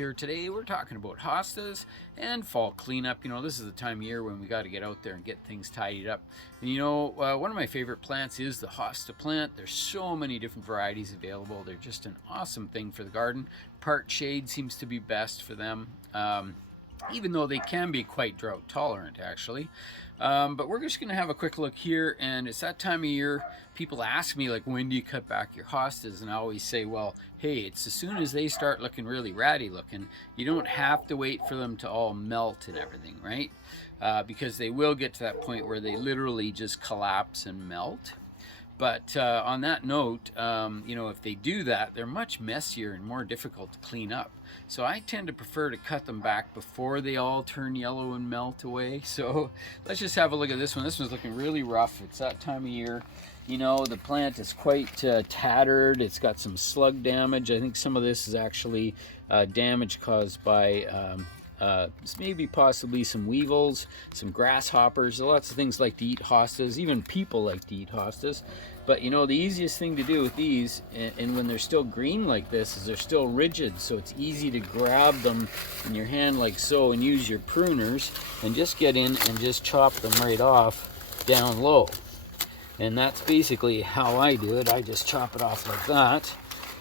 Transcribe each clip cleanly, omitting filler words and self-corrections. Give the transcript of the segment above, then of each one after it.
here. Today we're talking about hostas and fall cleanup. You know, this is the time of year when we got to get out there and get things tidied up. And you know, one of my favorite plants is the hosta plant. There's so many different varieties available. They're just an awesome thing for the garden. Part shade seems to be best for them. Even though they can be quite drought tolerant actually. But we're just gonna have a quick look here, and it's that time of year. People ask me, like, when do you cut back your hostas? And I always say, well, hey, it's as soon as they start looking really ratty looking. You don't have to wait for them to all melt and everything, right? Because they will get to that point where they literally just collapse and melt. But on that note, you know, if they do that, they're much messier and more difficult to clean up. So I tend to prefer to cut them back before they all turn yellow and melt away. So let's just have a look at this one. This one's looking really rough. It's that time of year. You know, the plant is quite tattered. It's got some slug damage. I think some of this is actually damage caused by maybe possibly some weevils, some grasshoppers. Lots of things like to eat hostas. Even people like to eat hostas. But you know, the easiest thing to do with these, and when they're still green like this, is they're still rigid, so it's easy to grab them in your hand like so and use your pruners and just get in and just chop them right off down low. And that's basically how I do it. I just chop it off like that.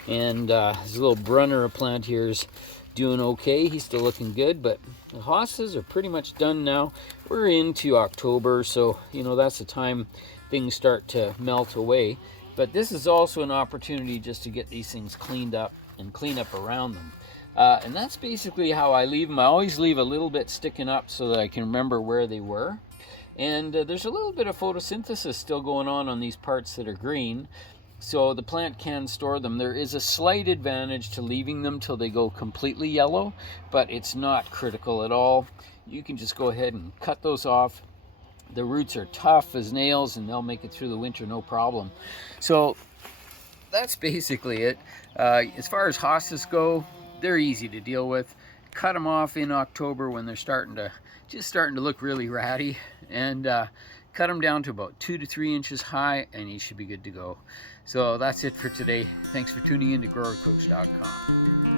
And this little Brunner plant here is doing okay. He's still looking good, but the hostas are pretty much done now. We're into October, so you know, that's the time things start to melt away. But this is also an opportunity just to get these things cleaned up and clean up around them. And that's basically how I leave them. I always leave a little bit sticking up so that I can remember where they were. And there's a little bit of photosynthesis still going on these parts that are green, so the plant can store them. There is a slight advantage to leaving them till they go completely yellow, but it's not critical at all. You can just go ahead and cut those off. The roots are tough as nails and they'll make it through the winter no problem. So that's basically it. As far as hostas go, they're easy to deal with. Cut them off in October when they're starting to look really ratty, and cut them down to about 2 to 3 inches high, and you should be good to go. So that's it for today. Thanks for tuning in to growercoach.com.